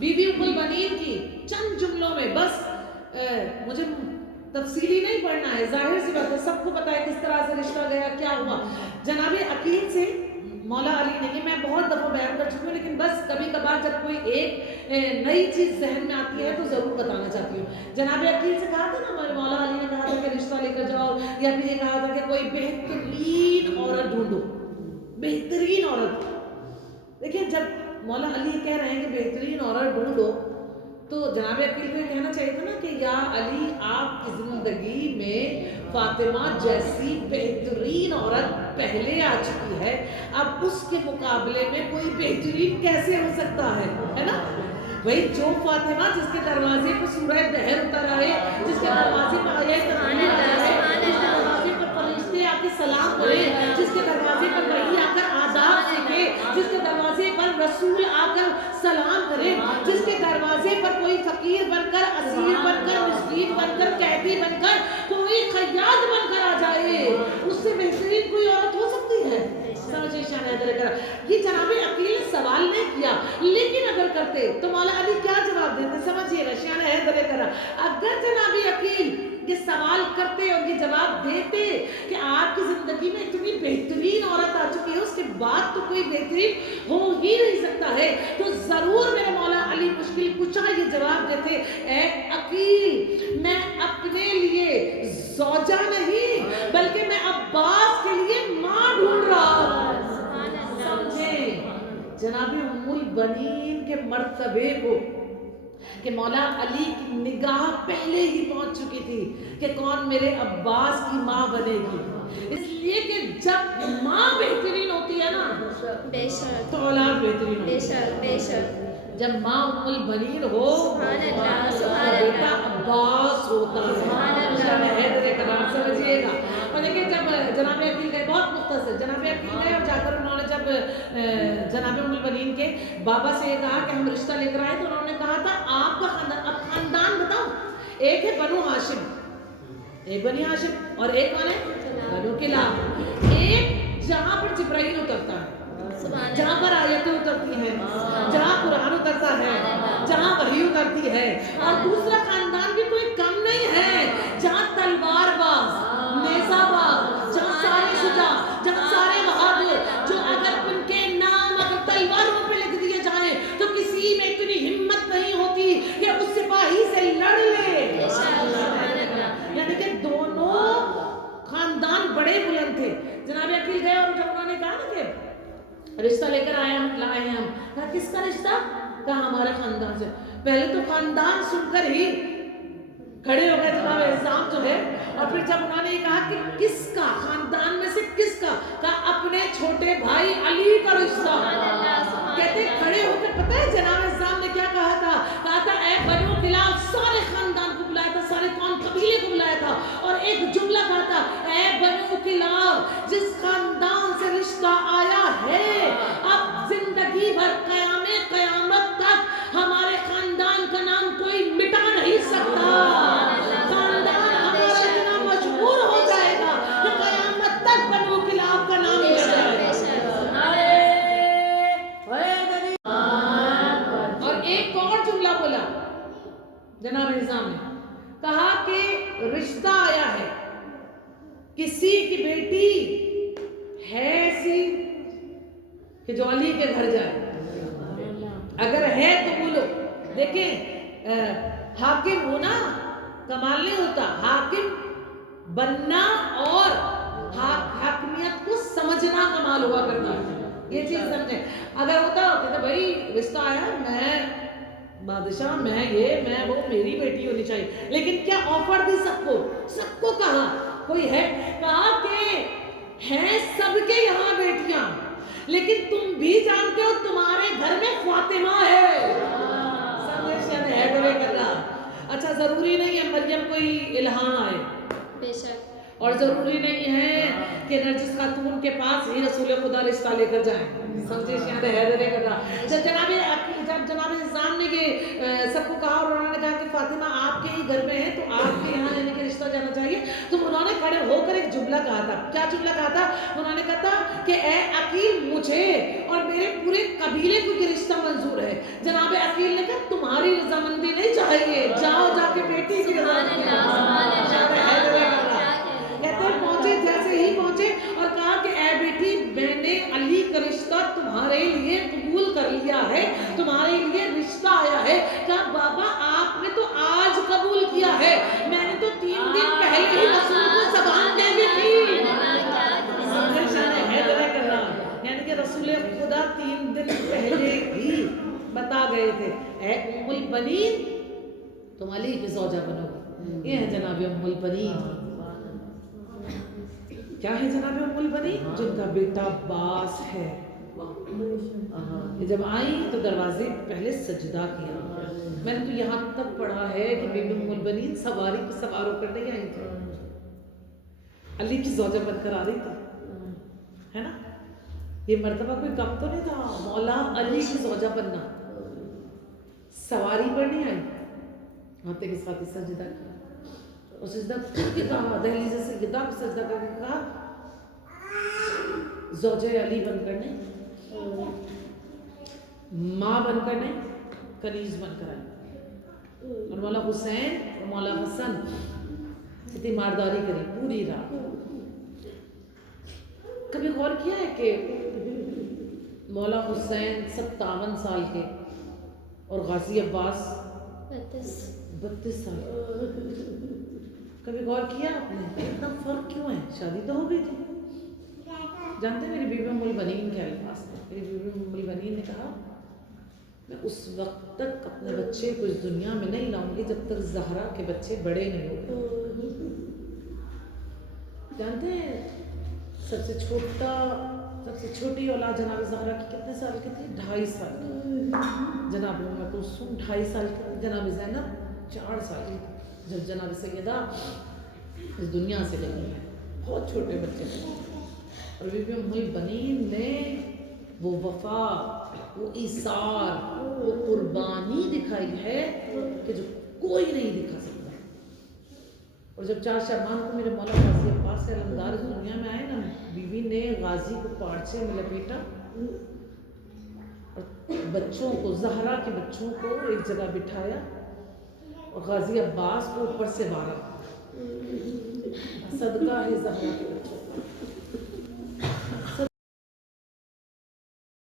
बीबी उम्मुल बनीन की चंद जुमलों में बस मुझे तफसीली नहीं पढ़ना है, जाहिर सी बात है सबको पता है किस तरह से रिश्ता गया, क्या हुआ। जनाब अकील से मौला अली ने, ये मैं बहुत दफ़ा बयान कर चुकी हूँ, लेकिन बस कभी कभार जब कोई एक नई चीज़ जहन में आती है तो ज़रूर बताना चाहती हूँ। जनाब अकील से कहा था ना, मौला अली ने कहा था कि रिश्ता लेकर जाओ, या फिर ये कहा था कि कोई बेहतरीन औरत ढूंढो, बेहतरीन औरत। देखिए जब मौला अली कह रहे हैं कि बेहतरीन औरत ढूंढो, तो जनाब अकील को कहना चाहिए था ना कि या अली आपकी ज़िंदगी में फातिमा जैसी बेहतरीन औरत पहले आ चुकी है, अब उसके मुकाबले में कोई बेहतरीन कैसे हो सकता है ना। भाई जो फातिमा जिसके दरवाजे पर सूरज दहर उतर आए, जिसके दरवाजे पर आयत तराने आए, जिसके दरवाजे पर फरिश्ते आके सलाम करे, जिसके दरवाजे पर वही आकर आदाब सीखे, जिसके दरवाजे पर रसूल आकर सलाम करे, जिसके दरवाजे पर कोई फकीर बनकर, असीर बनकर, मिस्कीन बनकर, कैदी बनकर, कोई खयाद बनकर आ जाए, उससे बेहतरीन कोई औरत हो सकती है? ये जनाबे अकील ने सवाल नहीं किया, लेकिन अगर करते तो मौला अली क्या जवाब देते? समझिएगा शान हैदर करा, अगर जनाबे अकील ये सवाल करते और ये जवाब देते कि आपकी जिंदगी में इतनी बेहतरीन औरत आ चुकी है, उसके बाद तो कोई बेहतरीन हो ही नहीं सकता है, तो जरूर मेरे मौला अली मुश्किल कुशा ये जवाब देते, ए अकील मैं अपने लिए ज़ौजा नहीं बल्कि मैं अब्बास के लिए माँ ढूंढ रहा हूँ। समझे जनाबी उम्मुल बनीन के मर्तबे को कि मौला अली की निगाह पहले ही पहुंच चुकी थी कि कौन मेरे अब्बास की माँ बनेगी, इसलिए कि जब माँ बेहतरीन होती है ना तो औलाद बेहतरीन होती है। जब माँ उम्मुल बनीन हो बेटा अब्बास होता है, समझिएगा। और देखिए जब जनाब अकील गए, बहुत मुख्तसर जनाब अकील गए और जाकर उन्होंने जब जनाब उम्मुल बनीन के बाबा से ये कहा कि हम रिश्ता लेकर आए, तो उन्होंने कहा था आपका खानदान बताओ, एक है बनु हाशिम, एक बनी हाशिम और एक कौन है बनु किलाब, एक जहाँ पर जिब्राइल उतरता है, जहाँ पर आयतें उतरती हैं, जहाँ कुरान उतरता है, जहाँ वही उतरती है, और दूसरा खानदान भी कोई कम नहीं है जहाँ तलवारबाज, नेज़ाबाज, जहाँ सारे शुजा, जहाँ सारे बहादुर, जो अगर उनके नाम अगर तलवारों पे लिख दिए जाए तो किसी में इतनी हिम्मत नहीं होती कि उस सिपाही से लड़ ले। यानी कि दोनों खानदान बड़े बुलंद थे। जनाब अकील गए और जब उन्होंने कहा ना कि रिश्ता लेकर आए हम, लाए हैं हम, कहा किसका रिश्ता? कहा हमारे खानदान से। पहले तो खानदान सुनकर ही खड़े हो गए जनाब इल्जाम जो है, और फिर जब उन्होंने कहा कि किसका, खानदान में से किसका, कहा अपने छोटे भाई अली का रिश्ता। कहते खड़े होकर, पता है जनाब इल्जाम ने क्या कहा था? कहा था ए बनु किलाब, सारे खानदान को बुलाया था, सारे कौम कबीले को बुलाया था, और एक जुमला कहा था, ए बनु किलाब, जिस खानदान से रिश्ता आया है अब जिंदगी भर कयामत तक हमारे खानदान का नाम कोई मिटा नहीं सकता। खानदान हमारा इतना मशहूर हो जाएगा कि कयामत तक बनु किलाब का नाम लिया जाएगा। और एक और जुमला बोला जनाब निजाम ने, कहा कि रिश्ता आया है, किसी की बेटी है ऐसी कि जो अली के घर जाए, अगर है तो बोलो। देखें हाकिम होना कमाल नहीं होता, हाकिम बनना और हाकिमियत को समझना कमाल हुआ करता है। ये चीज समझे। अगर होता कहते भाई रिश्ता आया, मैं बादशाह, मैं वो, मेरी बेटी होनी चाहिए, लेकिन क्या ऑफर दी सबको कहा कोई है, कहा कि हैं सबके यहाँ बेटियां, लेकिन तुम भी जानते हो तुम्हारे घर में फातिमा है। अच्छा जरूरी नहीं है मरियम कोई इल्हाम आए, बेशक, और जरूरी नहीं है कि नरजिस खातून के पास ही रसूल खुदा रिश्ता लेकर जाए। समझे जब जनाब निज़ाम ने ये सबको कहा और उन्होंने कहा कि फातिमा आपके ही घर में है तो आपके यहाँ लेने के रिश्ता जाना चाहिए, तो उन्होंने खड़े होकर एक जुमला कहा था। क्या जुमला कहा था? उन्होंने कहा था कि ए अकील, मुझे और मेरे पूरे कबीले को ये रिश्ता मंजूर है। जनाब अकील ने कहा گئے تھے اے ام البنین تم علی کی زوجہ بنو گے. یہ ہے جناب ام البنین. کیا ہے جناب ام البنین؟ جن کا بیٹا عباس ہے. جب آئی تو دروازے پہلے سجدہ کیا. میں نے تو یہاں تک پڑھا ہے کہ بی بی ام البنین سواری پہ سوار ہو کر نہیں آئی تھی, علی کی زوجہ بن کر آ رہی تھی, ہے نا. یہ مرتبہ کوئی کم تو نہیں تھا مولا علی کی زوجہ بننا, سواری پر نہیں آئی. آتے کے ساتھ سجدہ کیا اور سجدہ کر کے کہا, دہلیز سے سجدہ کر کے کہا زوجہ علی بن کر نہیں, ماں بن کر نہیں, کنیز بن کر آئی. اور مولا حسین اور مولا حسن اتنی مارداری کری پوری رات. کبھی غور کیا ہے کہ مولا حسین 57 سال کے اور غازی عباس 32 سال. کبھی غور کیا آپ نے اتنا فرق کیوں ہے؟ شادی تو ہو گئی تھی. جانتے ہیں میری بیوی ام البنین کے الفاظ تھے. میری بیوی ام البنین نے کہا میں اس وقت تک اپنے بچے کو اس دنیا میں نہیں لاؤں گی جب تک زہرا کے بچے بڑے نہیں ہو گئے. جانتے ہیں سب سے چھوٹی اولاد جناب زہرا کی کتنے سال کی تھی؟ 2.5 سال کی. جناب ام کلثوم 2.5 سال کی, جناب زینب 4 سال کی جب جناب سیدہ اس دنیا سے گئی ہیں. بہت چھوٹے بچے تھے. اور بی بی ام البنین نے وہ وفا, وہ ایثار, وہ قربانی دکھائی ہے کہ جو کوئی نہیں دکھا سکتا. اور جب 4 شعبان کو میرے مولا غازی عباس سے علمدار اس دنیا میں آئے نا, بیوی نے غازی کو پارچے میں لپیٹا اور بچوں کو, زہرا کے بچوں کو ایک جگہ بٹھایا اور غازی عباس کو اوپر سے مارا. صدقہ ہے زہرا کے بچوں کا.